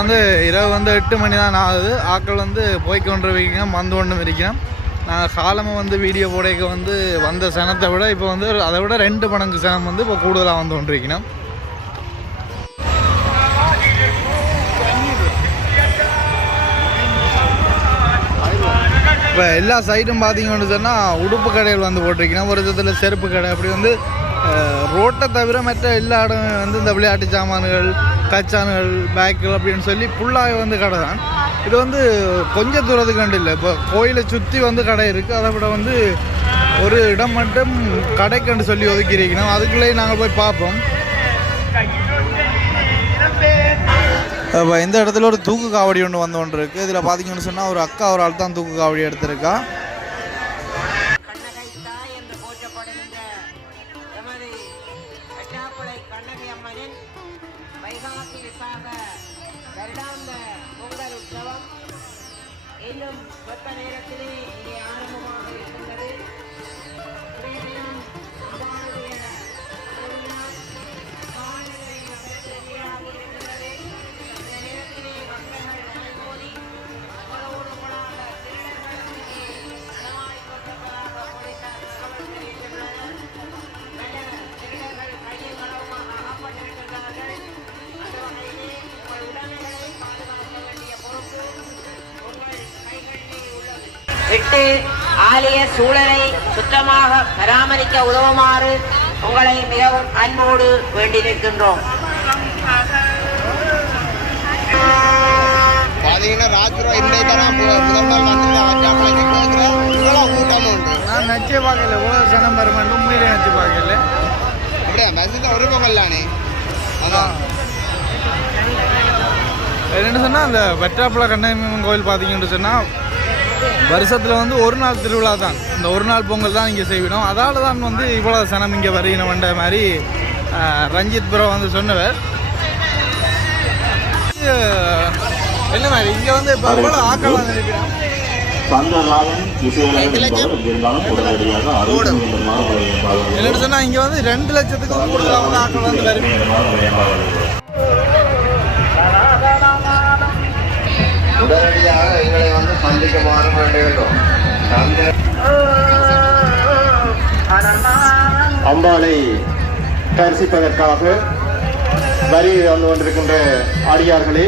வந்து இரவு வந்து எட்டு மணி தான் ஆகுது. ஆட்கள் வந்து போய் கொண்டு இருக்கீங்க வந்து கொண்டு இருக்கோம் நாங்கள் காலமாக வந்து வீடியோ போடைக்கு வந்து வந்த சனத்தை விட இப்போ வந்து அதை விட ரெண்டு மடங்கு சனம் வந்து இப்போ கூடுதலாக வந்து கொண்டிருக்கணும் இப்போ எல்லா சைடும் பார்த்தீங்கன்னு சொன்னால் உடுப்பு கடைகள் வந்து போட்டிருக்கணும் ஒரு விதத்தில் செருப்பு கடை. அப்படி வந்து ரோட்டை தவிர மற்ற எல்லா இடம் வந்து இந்த விளையாட்டு சாமான்கள் கச்சான்கள் பேக்குகள் அப்படின்னு சொல்லி ஃபுல்லாகவே வந்து கடை தான். இது வந்து கொஞ்சம் தூரத்துக்கு கண்டு இல்லை. இப்போ கோயிலை சுற்றி வந்து கடை இருக்குது அதை விட வந்து ஒரு இடம் மட்டும் கடைக்கண்டு சொல்லி ஒதுக்கி இருக்கணும் அதுக்குள்ளேயே நாங்கள் போய் பார்ப்போம். இப்போ இந்த இடத்துல ஒரு தூக்கு காவடி ஒன்று வந்து ஒன்று இருக்குது இதில் பார்த்தீங்கன்னு சொன்னால் ஒரு அக்கா ஒரு ஆள் தான் தூக்கு காவடி எடுத்திருக்கா. നേരത്തിലെ எட்டு ஆலய சூழலை சுத்தமாக பராமரிக்க உதவுமாறு உங்களை மிகவும் அன்போடு வேண்டி நிற்கின்றோம். பார்த்தீங்கன்னா ராத்திரி இன்னைக்கு தான் மு- முதல் நாள் வந்து அஞ்சாம்பளைக்கு போகிறேன் இவ்வளோ கூட்டம் உண்டு. நான் நச்சே பார்க்கல. இவ்வளோ சனம் வருமானு உண்மையிலே நச்சு பார்க்கல. அப்படியே? ஒரு பொங்கல்லானே அதான் என்னென்னு சொன்னால் அந்த வெற்றாப்புல கண்ணகியம்மன் கோயில் பார்த்தீங்கன்னு சொன்னால் வருஷத்தில் வந்து ஒரு நாள் திருவிழா தான். இந்த ஒரு நாள் பொங்கல் தான் இங்கே செய்வினோம். அதால தான் வந்து இவ்வளோ சனம் இங்கே வருகினவன்ற மாதிரி ரஞ்சித் ப்ரோ வந்து சொன்னவர். என்ன மாதிரி? இங்கே வந்து இப்போ எவ்வளோ வந்து நினைக்கிறேன் இங்கே வந்து ரெண்டு லட்சத்துக்கும் கூடுதலாக வந்து வருவீங்க உடனடியாக எங்களை வந்து சந்திக்குமாறு வேண்டுகிறோம் அம்பாளை தரிசிப்பதற்காக வரி வந்து கொண்டிருக்கின்ற அடியார்களே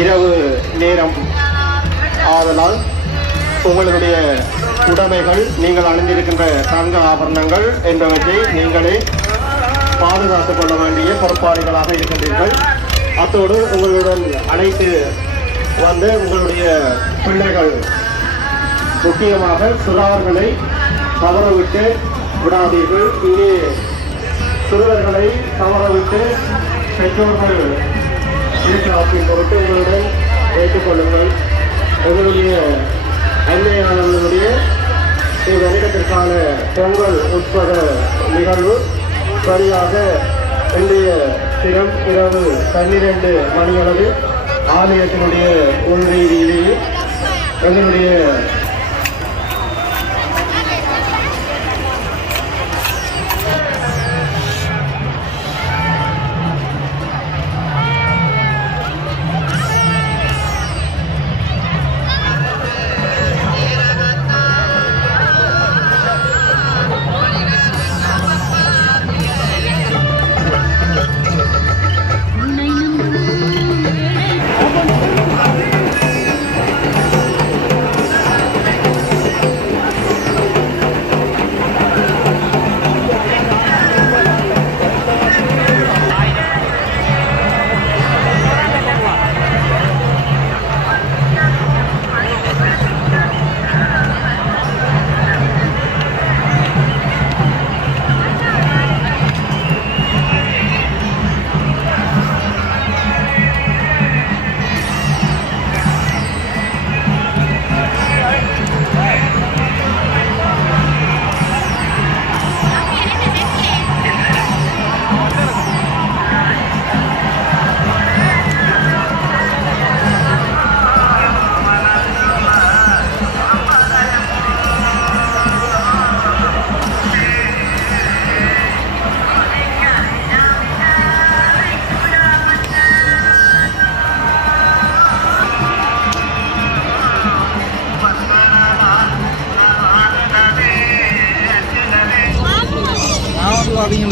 இரவு நேரம் ஆதலால் உங்களுடைய உடைமைகள் நீங்கள் அணிந்திருக்கின்ற தங்க ஆபரணங்கள் என்பவற்றை நீங்களே பாதுகாத்துக் கொள்ள வேண்டிய பொறுப்பாளிகளாக இருக்கின்றீர்கள். அத்தோடு உங்களுடன் அனைத்து வந்து உங்களுடைய பிள்ளைகள் முக்கியமாக சிறார்களை தவறவிட்டு விடாதீர்கள். இங்கே சிறுவர்களை தவறவிட்டு பெற்றோர்கள் இருக்கிறாப்பின் பொருட்டு உங்களுடன் ஏற்றுக்கொள்ளுங்கள் எங்களுடைய அன்னையாளர்களுடைய இவ்வருடத்திற்கான பொங்கல் உட்பட நிகழ்வு சரியாக இன்றைய தினம் இரவு பன்னிரண்டு மணியளவு ஆலயத்தினுடைய உள்வீதியிலேயே தங்களுடைய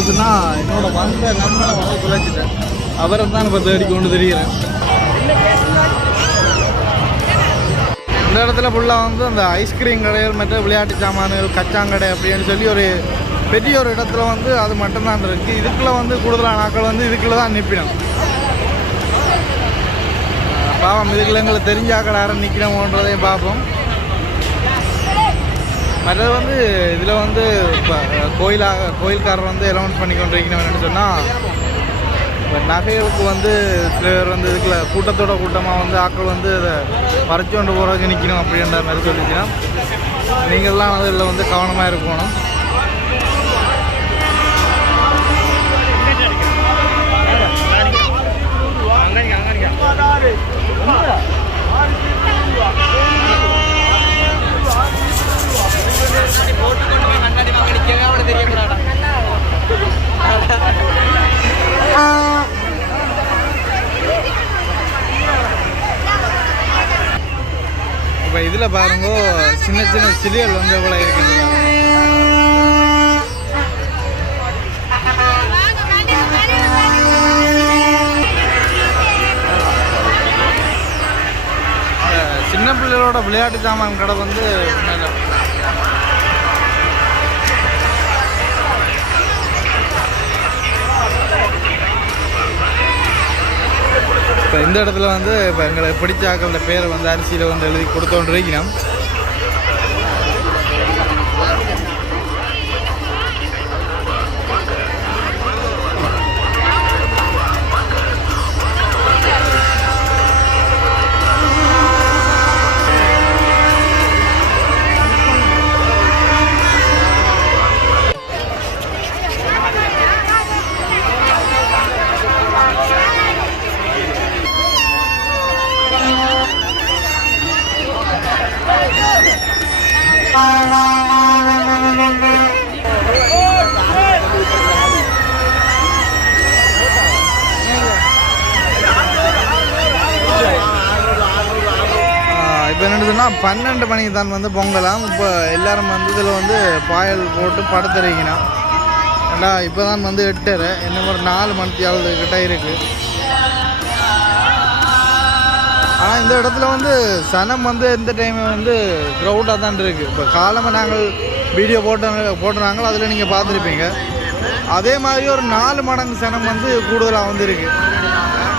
என்னச்சுன்னா என்னோட வந்த நண்பனை வந்து குலைச்சிட்டேன் அவரை தான் இப்போ தேடி கொண்டு தெரிகிறேன். இந்த இடத்துல ஃபுல்லாக வந்து அந்த ஐஸ்கிரீம் கடைகள் மற்ற விளையாட்டு சாமான்கள் கச்சாங்கடை அப்படின்னு சொல்லி ஒரு பெரிய ஒரு இடத்துல வந்து அது மட்டும்தான் இருக்குது இதுக்குள்ளே வந்து கூடுதலான ஆட்கள் வந்து இதுக்குள்ளே தான் நிற்பினோம் பாவம் இதுக்குள்ள எங்களுக்கு தெரிஞ்ச ஆக்கள் யாரும் நிற்கிறோமோன்றதையும் பார்ப்போம். மற்றது வந்து இதில் வந்து இப்போ கோயிலாக கோயில்காரர் வந்து அலௌன்ஸ் பண்ணி கொண்டிருக்கணும்னு சொன்னால் இப்போ நகைகளுக்கு வந்து சில பேர் வந்து இதுக்குள்ள கூட்டத்தோட கூட்டமாக வந்து ஆட்கள் வந்து அதை பறிச்சு கொண்டு போகிறதுக்கு நிற்கணும் அப்படின்ற மாதிரி சொல்லிச்சுன்னா நீங்கள்லாம் வந்து இதில் வந்து கவனமாக இருக்கணும். இப்போ பாருங்க சின்ன சின்ன சிறியல் வந்து எவ்வளோ இருக்குது சின்ன பிள்ளைகளோட விளையாட்டு சாமான் கடை வந்து இப்போ இந்த இடத்துல வந்து இப்போ எங்களுக்கு பிடிச்ச ஆக்களோட பேரை வந்து அரிசியில் வந்து எழுதி கொடுத்தோன்றிருக்கிறோம். இப்போ என்னதுன்னா சொன்னால் பன்னெண்டு மணிக்கு தான் வந்து பொங்கலாம். இப்போ எல்லாரும் வந்து இதில் வந்து பாயல் போட்டு படுத்துறீங்கண்ணா ஏண்டா இப்போ தான் வந்து எட்டரை. இன்னும் ஒரு நாலு மணித்தியாவது கிட்ட இருக்குது ஆனால் இந்த இடத்துல வந்து சனம் வந்து எந்த டைம் வந்து க்ரௌடாக தான் இருக்குது இப்போ காலமாக நாங்கள் வீடியோ போட்டு போட்டுறாங்களோ அதில் நீங்கள் பார்த்துருப்பீங்க. அதே மாதிரி ஒரு நாலு மடங்கு சனம் வந்து கூடுதலாக வந்துருக்கு.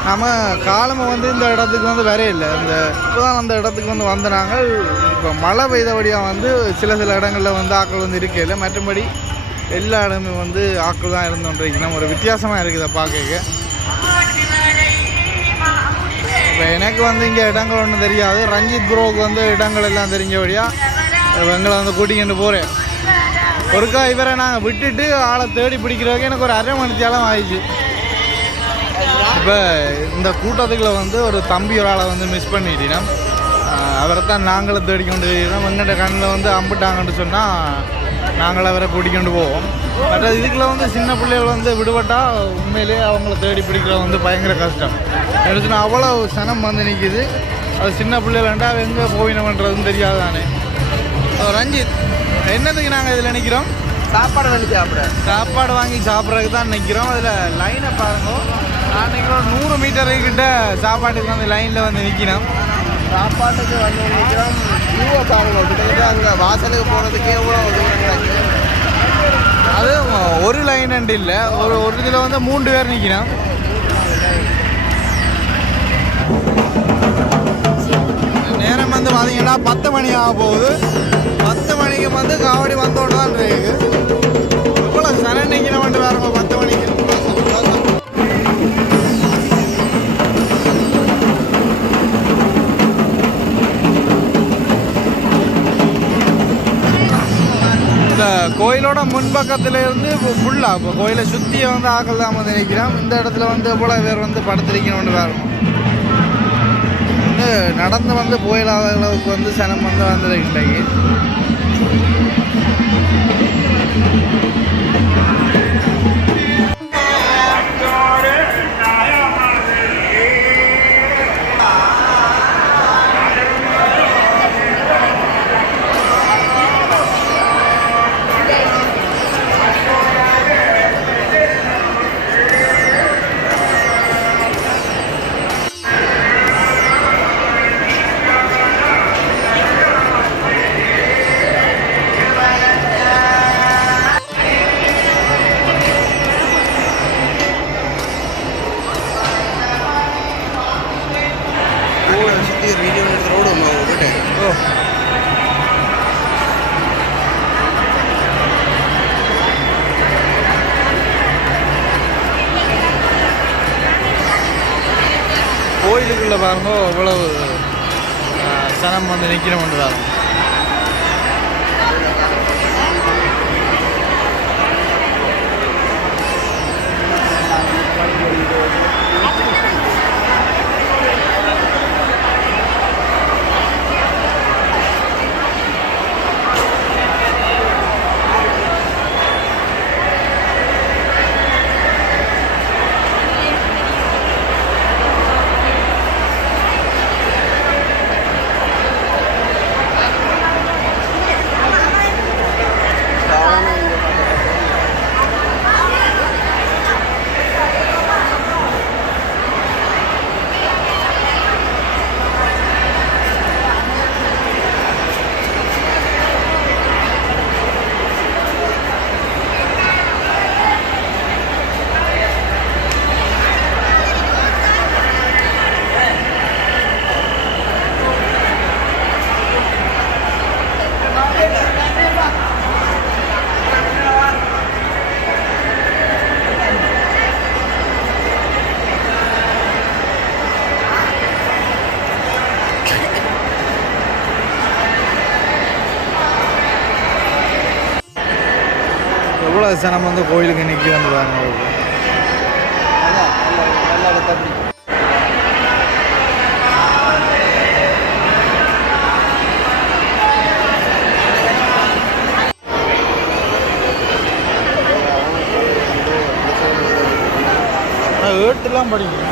நம்ம காலம் வந்து இந்த இடத்துக்கு வந்து வரே இல்லை. இந்த இப்போ தான் அந்த இடத்துக்கு வந்து வந்த நாங்கள் இப்போ மழை பெய்தபடியாக வந்து சில சில இடங்களில் வந்து ஆக்கள் வந்து இருக்கையில் மற்றபடி எல்லா இடமே வந்து ஆக்கள் தான் இருந்தோன்றிருக்கணும் ஒரு வித்தியாசமாக இருக்குது பார்க்க இப்போ எனக்கு வந்து இங்கே இடங்கள் ஒன்றும் தெரியாது. ரஞ்சித் ப்ரோவுக்கு வந்து இடங்கள் எல்லாம் தெரிஞ்சபடியாக எங்களை வந்து கூட்டிக்கிட்டு போகிறேன் ஒருக்கா இவரை நாங்கள் விட்டுட்டு ஆளை தேடி பிடிக்கிறவங்க எனக்கு ஒரு அரை மணித்தியாலம் ஆயிடுச்சு. இப்போ இந்த கூட்டத்துக்குள்ள வந்து ஒரு தம்பி ஒரு ஆளை வந்து மிஸ் பண்ணிட்டீங்கன்னா அவரை தான் நாங்களும் தேடிக்கொண்டு இருக்கிறோம் எங்கள்கிட்ட கண்ணில் வந்து அம்பிட்டாங்கன்னு சொன்னால் நாங்கள் அவரை கூட்டிக்கொண்டு போவோம். மற்ற இதுக்குள்ள வந்து சின்ன பிள்ளைகள் வந்து விடுபட்டால் உண்மையிலேயே அவங்கள தேடி பிடிக்கிறது வந்து பயங்கர கஷ்டம். எடுத்துனா அவ்வளோ சனம் வந்து நிற்கிது அது சின்ன பிள்ளைகள்ண்டா எங்கே போயினவன்றதுன்னு தெரியாது தானே ரஞ்சித். என்னத்துக்கு நாங்கள் இதில் நிற்கிறோம் சாப்பாடு வந்து சாப்பிட. சாப்பாடு வாங்கி சாப்பிட்றதுக்கு தான் நிற்கிறோம் அதில் லைனை பாருங்க. நான் நினைக்கிறோம் நூறு மீட்டருக்கு கிட்ட சாப்பாட்டுக்கு வந்து லைனில் வந்து நிற்கிறோம் சாப்பாட்டுக்கு வந்து நிற்கிறோம் கியூவை பாருங்க கிட்டத்தட்ட அங்கே வாசலுக்கு போகிறதுக்கே எவ்வளோ தூரம் அது ஒரு லைன் அண்டு இல்லை. ஒரு ஒரு இதில் வந்து மூன்று பேர் நிற்கிறோம் நேரம் வந்து பார்த்தீங்கன்னா பத்து மணி ஆக போகுது. பத்து மணிக்கு வந்து காவடி வந்தோட தான் இருக்கு. இவ்வளோ சன நிற்கிறவன்ட்டு வேறுங்க பத்து மணிக்கு. கோயிலோட முன்பக்கத்துல இருந்து ஃபுல்லாக இப்போ கோயிலை சுற்றி வந்து ஆக்கள் தான் வந்து நிற்கிறோம் இந்த இடத்துல வந்து எவ்வளோ பேர் வந்து படுத்திருக்கணும்னு வேறு வந்து நடந்து வந்து போயிடாத அளவுக்கு வந்து சனம் வந்து வந்தது இன்றைக்கு பாருங்க இவ்வளவு வந்து சனம் வந்து நிற்கணும்னு பாருங்க எவ்வளோ ஜனம் வந்து கோயிலுக்கு நிற்கிறான்னு பாருங்க. அதான் நல்லா ஏட்டுலாம் படிக்கும்